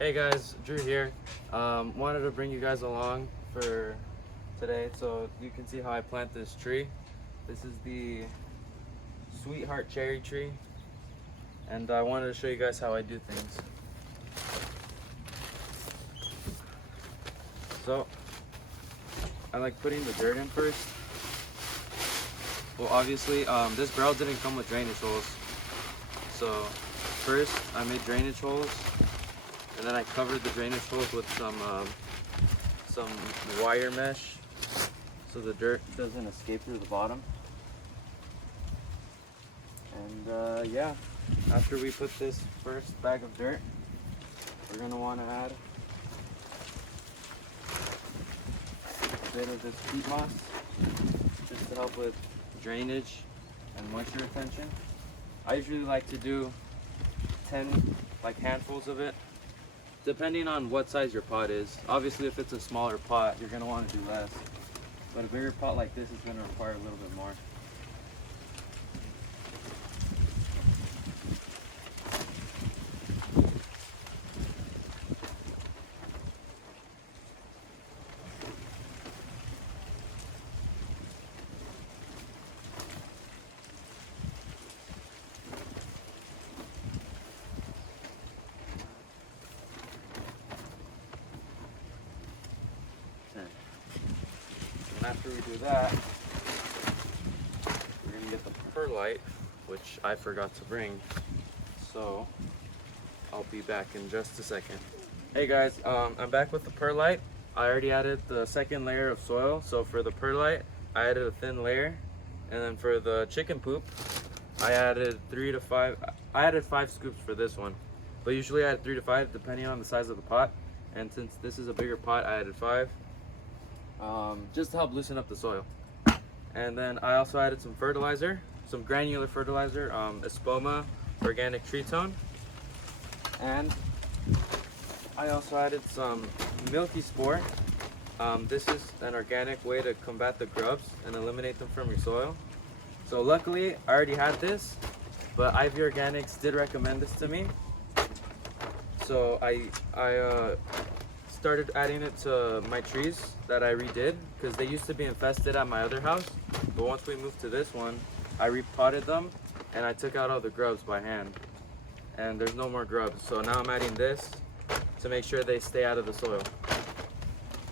Hey guys, Drew here. Wanted to bring you guys along for today so you can see how I plant this tree. This is the Sweetheart cherry tree, and I wanted to show you guys how I do things. So, I like putting the dirt in first. Well, obviously, this barrel didn't come with drainage holes. So, first I made drainage holes, and then I covered the drainage holes with some wire mesh so the dirt doesn't escape through the bottom. And yeah, after we put this first bag of dirt, we're gonna want to add a bit of this peat moss just to help with drainage and moisture retention. I usually like to do 10 handfuls of it, depending on what size your pot is. Obviously, if it's a smaller pot, you're gonna want to do less, but a bigger pot like this is gonna require a little bit more. And after we do that, we're gonna get the perlite, which I forgot to bring, so I'll be back in just a second. Hey guys, I'm back with the perlite. I already added the second layer of soil. So for the perlite, I added a thin layer, and then for the chicken poop, I added 3 to 5. I added 5 scoops for this one, but usually I add 3 to 5 depending on the size of the pot. And since this is a bigger pot, I added 5, just to help loosen up the soil. And then I also added some fertilizer, some granular fertilizer, Espoma Organic Tree Tone. And I also added some Milky Spore. This is an organic way to combat the grubs and eliminate them from your soil. So luckily, I already had this, but Ivy Organics did recommend this to me. So I started adding it to my trees that I redid, because they used to be infested at my other house. But once we moved to this one, I repotted them and I took out all the grubs by hand. And there's no more grubs. So now I'm adding this to make sure they stay out of the soil.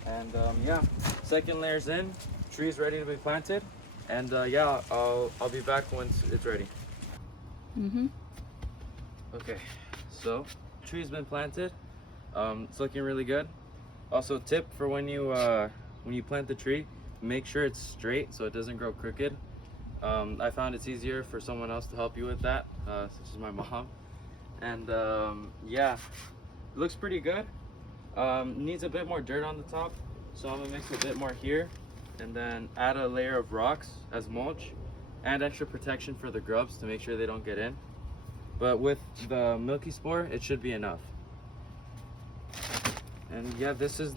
And yeah, second layer's in, tree's ready to be planted. And yeah, I'll be back once it's ready. Okay, so tree's been planted. It's looking really good. Also, tip for when you plant the tree, make sure it's straight so it doesn't grow crooked. I found it's easier for someone else to help you with that, such as my mom. And yeah, it looks pretty good. Needs a bit more dirt on the top, so I'm gonna mix a bit more here and then add a layer of rocks as mulch and extra protection for the grubs to make sure they don't get in. But with the Milky Spore, it should be enough. And yeah, this is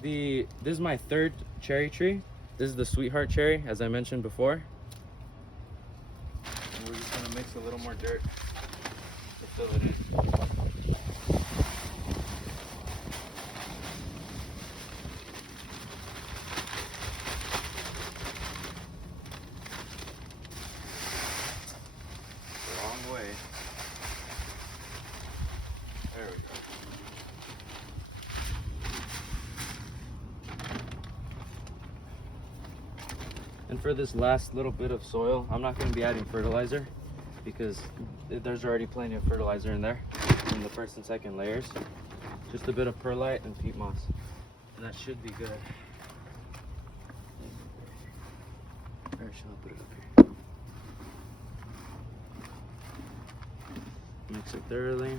my third cherry tree. This is the Sweetheart cherry, as I mentioned before. And we're just gonna mix a little more dirt to fill it in. Wrong way. There we go. And for this last little bit of soil, I'm not going to be adding fertilizer because there's already plenty of fertilizer in there in the first and second layers. Just a bit of perlite and peat moss, and that should be good. Or shall I put it up here? Mix it thoroughly.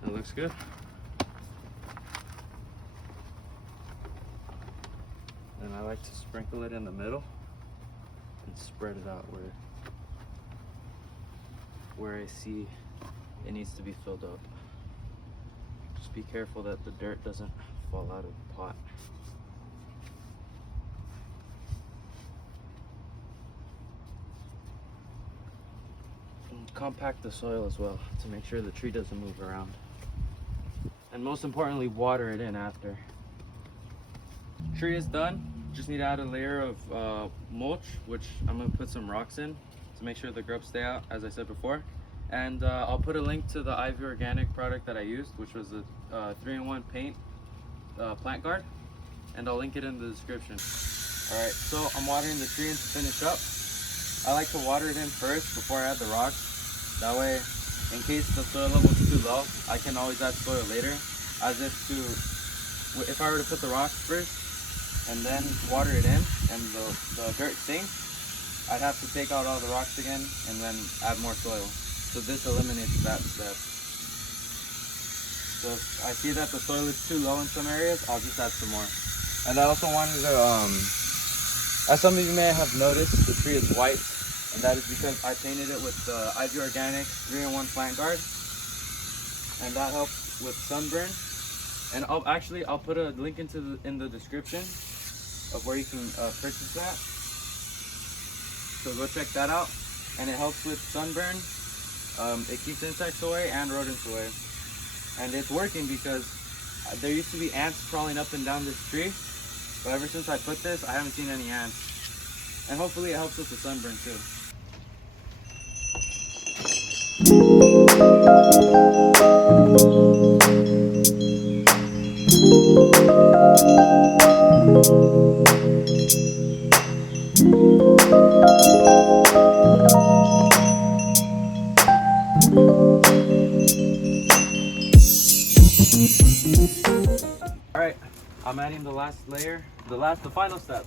That looks good. And I like to sprinkle it in the middle and spread it out where I see it needs to be filled up. Just be careful that the dirt doesn't fall out of the pot. And compact the soil as well to make sure the tree doesn't move around. And most importantly, water it in after. Tree is done. Just need to add a layer of mulch, which I'm gonna put some rocks in to make sure the grubs stay out, as I said before. And I'll put a link to the Ivy Organic product that I used, which was a 3-in-1 paint plant guard, and I'll link it in the description. All right, so I'm watering the tree in to finish up. I like to water it in first before I add the rocks. That way, in case the soil level is too low, I can always add soil later. As if I were to put the rocks first and then water it in and the dirt sinks, I'd have to take out all the rocks again and then add more soil. So this eliminates that step. So if I see that the soil is too low in some areas, I'll just add some more. And I also wanted to, as some of you may have noticed, the tree is white. And that is because I painted it with the Ivy Organic 3-in-1 plant guard. And that helps with sunburn. And I'll put a link in the description of where you can purchase that. So go check that out. And it helps with sunburn. It keeps insects away and rodents away. And it's working because there used to be ants crawling up and down this tree. But ever since I put this, I haven't seen any ants. And hopefully it helps with the sunburn too. All right, I'm adding the last layer, the final step,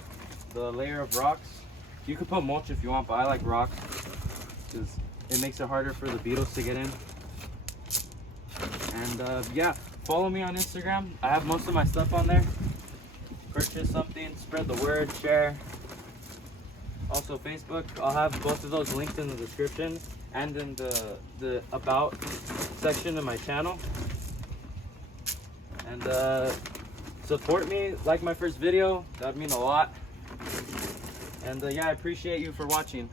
the layer of rocks. You could put mulch if you want, but I like rocks because it makes it harder for the beetles to get in. And yeah, follow me on Instagram. I have most of my stuff on there. Purchase something, spread the word, share. Also Facebook, I'll have both of those linked in the description and in the about section of my channel. And support me, like my first video, that would mean a lot. And yeah, I appreciate you for watching.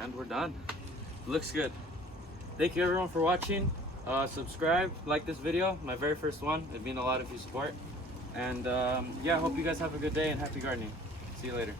And we're done. Looks good. Thank you everyone for watching. Subscribe, like this video, my very first one. It'd mean a lot if you support. And yeah, I hope you guys have a good day and happy gardening. See you later.